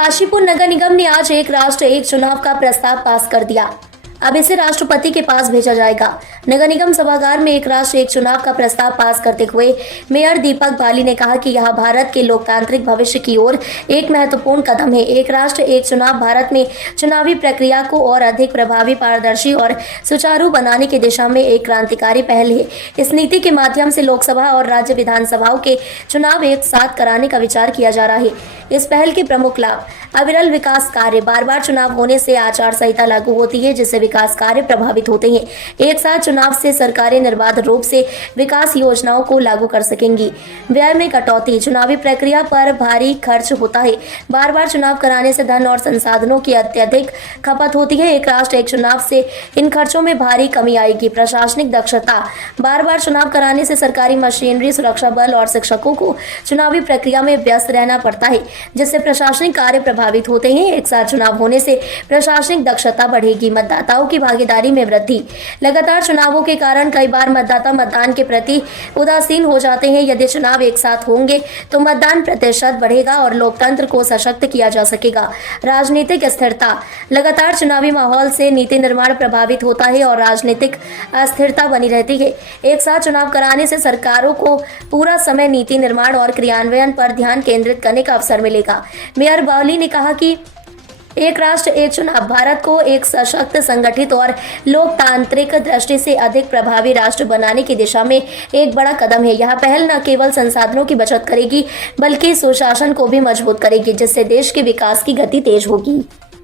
काशीपुर नगर निगम ने आज एक राष्ट्र एक चुनाव का प्रस्ताव पास कर दिया। अब इसे राष्ट्रपति के पास भेजा जाएगा। नगर निगम सभागार में एक राष्ट्र एक चुनाव का प्रस्ताव पास करते हुए मेयर दीपक बाली ने कहा कि यह भारत के लोकतांत्रिक भविष्य की ओर एक महत्वपूर्ण कदम है। एक राष्ट्र एक चुनाव भारत में चुनावी प्रक्रिया को और अधिक प्रभावी, पारदर्शी और सुचारू बनाने की दिशा में एक क्रांतिकारी पहल है। इस नीति के माध्यम से लोकसभा और राज्य विधानसभाओं के चुनाव एक साथ कराने का विचार किया जा रहा है। इस पहल के प्रमुख लाभ: अविरल विकास कार्य। बार बार चुनाव होने से आचार संहिता लागू होती है, जिससे विकास कार्य प्रभावित होते हैं। एक साथ चुनाव से सरकारें निर्बाध रूप से विकास योजनाओं को लागू कर सकेंगी। व्यय में कटौती। चुनावी प्रक्रिया पर भारी खर्च होता है। बार बार चुनाव कराने से धन और संसाधनों की अत्यधिक खपत होती है। एक राष्ट्र एक चुनाव से इन खर्चों में भारी कमी आएगी। प्रशासनिक दक्षता। बार बार चुनाव कराने से सरकारी मशीनरी, सुरक्षा बल और शिक्षकों को चुनावी प्रक्रिया में व्यस्त रहना पड़ता है, जिससे प्रशासनिक कार्य प्रभावित होते हैं। एक साथ चुनाव होने से प्रशासनिक दक्षता बढ़ेगी। मतदाताओं की भागीदारी में वृद्धि। लगातार चुनावों के कारण कई बार मतदाता मतदान के प्रति उदासीन हो जाते हैं। यदि चुनाव एक साथ होंगे तो मतदान प्रतिशत बढ़ेगा और लोकतंत्र को सशक्त किया जा सकेगा। राजनीतिक स्थिरता। लगातार चुनावी माहौल से नीति निर्माण प्रभावित होता है और राजनीतिक अस्थिरता बनी रहती है। एक साथ चुनाव कराने से सरकारों को पूरा समय नीति निर्माण और क्रियान्वयन पर ध्यान केंद्रित करने का अवसर मिलेगा। मेयर बावली ने कहा कि एक राष्ट्र एक चुनाव भारत को एक सशक्त, संगठित और लोकतांत्रिक दृष्टि से अधिक प्रभावी राष्ट्र बनाने की दिशा में एक बड़ा कदम है। यह पहल न केवल संसाधनों की बचत करेगी, बल्कि सुशासन को भी मजबूत करेगी, जिससे देश के विकास की गति तेज होगी।